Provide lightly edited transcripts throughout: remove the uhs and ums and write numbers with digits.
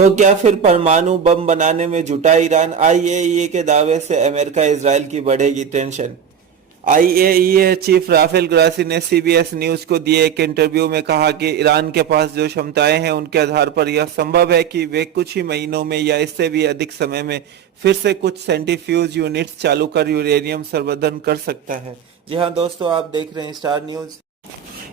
तो क्या फिर परमाणु बम बनाने में जुटा ईरान? आईएईए के दावे से अमेरिका इजराइल की बढ़ेगी tension. IAEA chief Rafael Grossi ने सीबीएस न्यूज को दिए एक इंटरव्यू में कहा कि ईरान के पास जो क्षमताएं हैं उनके आधार पर यह संभव है कि वे कुछ ही महीनों में या इससे भी अधिक समय में फिर से कुछ सेंट्रीफ्यूज यूनिट्स चालू कर यूरेनियम संवर्धन कर सकता है। जी हाँ दोस्तों, आप देख रहे हैं स्टार न्यूज।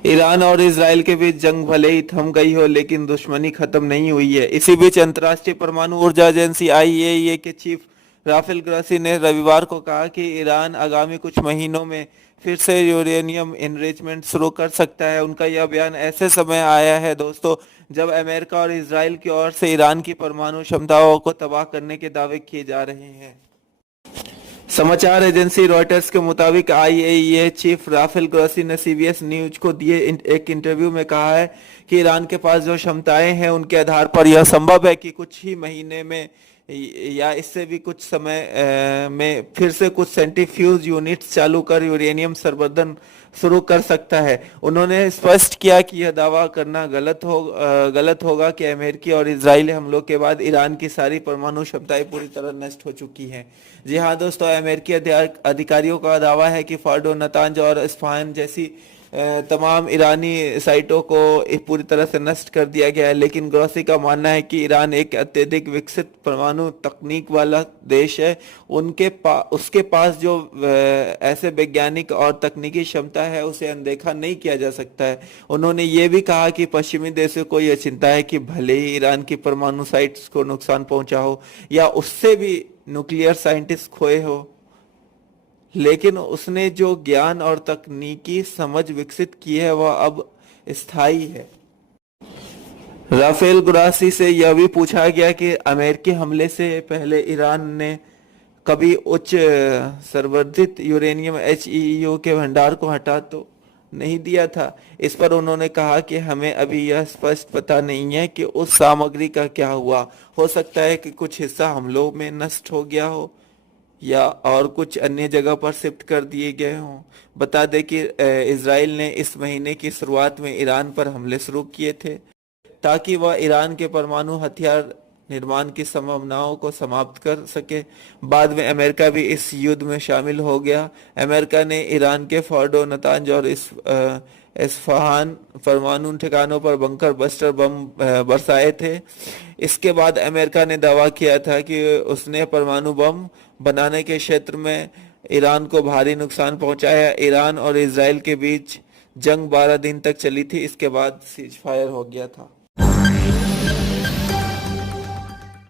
ईरान और इसराइल के बीच जंग भले ही थम गई हो, लेकिन दुश्मनी खत्म नहीं हुई है। इसी बीच अंतर्राष्ट्रीय परमाणु ऊर्जा एजेंसी आईएईए के चीफ राफेल ग्रासी ने रविवार को कहा कि ईरान आगामी कुछ महीनों में फिर से यूरेनियम एनरिचमेंट शुरू कर सकता है। उनका यह बयान ऐसे समय आया है दोस्तों जब अमेरिका और इसराइल की ओर से ईरान की परमाणु क्षमताओं को तबाह करने के दावे किए जा रहे हैं। समाचार एजेंसी रॉयटर्स के मुताबिक आईएईए चीफ राफेल ग्रोसी ने सीबीएस न्यूज को दिए एक इंटरव्यू में कहा है कि ईरान के पास जो क्षमताएं हैं उनके आधार पर यह संभव है कि कुछ ही महीने में या इससे भी कुछ समय में फिर से कुछ सेंट्रीफ्यूज यूनिट्स चालू कर यूरेनियम संवर्धन शुरू कर सकता है। उन्होंने स्पष्ट किया कि यह दावा करना गलत होगा कि अमेरिकी और इजरायली हमलों के बाद ईरान की सारी परमाणु क्षमताएं पूरी तरह नष्ट हो चुकी हैं। जी हाँ दोस्तों, अमेरिकी अधिकारियों का दावा है कि फार्डो, नतांज और इस्फहान जैसी तमाम ईरानी साइटों को पूरी तरह से नष्ट कर दिया गया है, लेकिन ग्रोसी का मानना है कि ईरान एक अत्यधिक विकसित परमाणु तकनीक वाला देश है। उसके पास जो ऐसे वैज्ञानिक और तकनीकी क्षमता है उसे अनदेखा नहीं किया जा सकता है। उन्होंने ये भी कहा कि पश्चिमी देशों को यह चिंता है कि भले ही ईरान की परमाणु साइट्स को नुकसान पहुंचा हो या उससे भी न्यूक्लियर साइंटिस्ट खोए हो, लेकिन उसने जो ज्ञान और तकनीकी समझ विकसित की है वह अब स्थायी है। राफेल गुरासी से यह भी पूछा गया कि अमेरिकी हमले से पहले ईरान ने कभी उच्च संवर्धित यूरेनियम एचईयू के भंडार को हटा तो नहीं दिया था। इस पर उन्होंने कहा कि हमें अभी यह स्पष्ट पता नहीं है कि उस सामग्री का क्या हुआ। हो सकता है कि कुछ हिस्सा हमलों में नष्ट हो गया हो या और कुछ अन्य जगह पर शिफ्ट कर दिए गए हों। बता दें कि इजराइल ने इस महीने की शुरुआत में ईरान पर हमले शुरू किए थे ताकि वह ईरान के परमाणु हथियार निर्माण की संभावनाओं को समाप्त कर सके। बाद में अमेरिका भी इस युद्ध में शामिल हो गया। अमेरिका ने ईरान के फोर्डो, नतांज और इस्फहान परमाणु ठिकानों पर बंकर बस्टर बम बरसाए थे। इसके बाद अमेरिका ने दावा किया था कि उसने परमाणु बम बनाने के क्षेत्र में ईरान को भारी नुकसान पहुंचाया। ईरान और इजराइल के बीच जंग 12 दिन तक चली थी। इसके बाद सीज फायर हो गया था।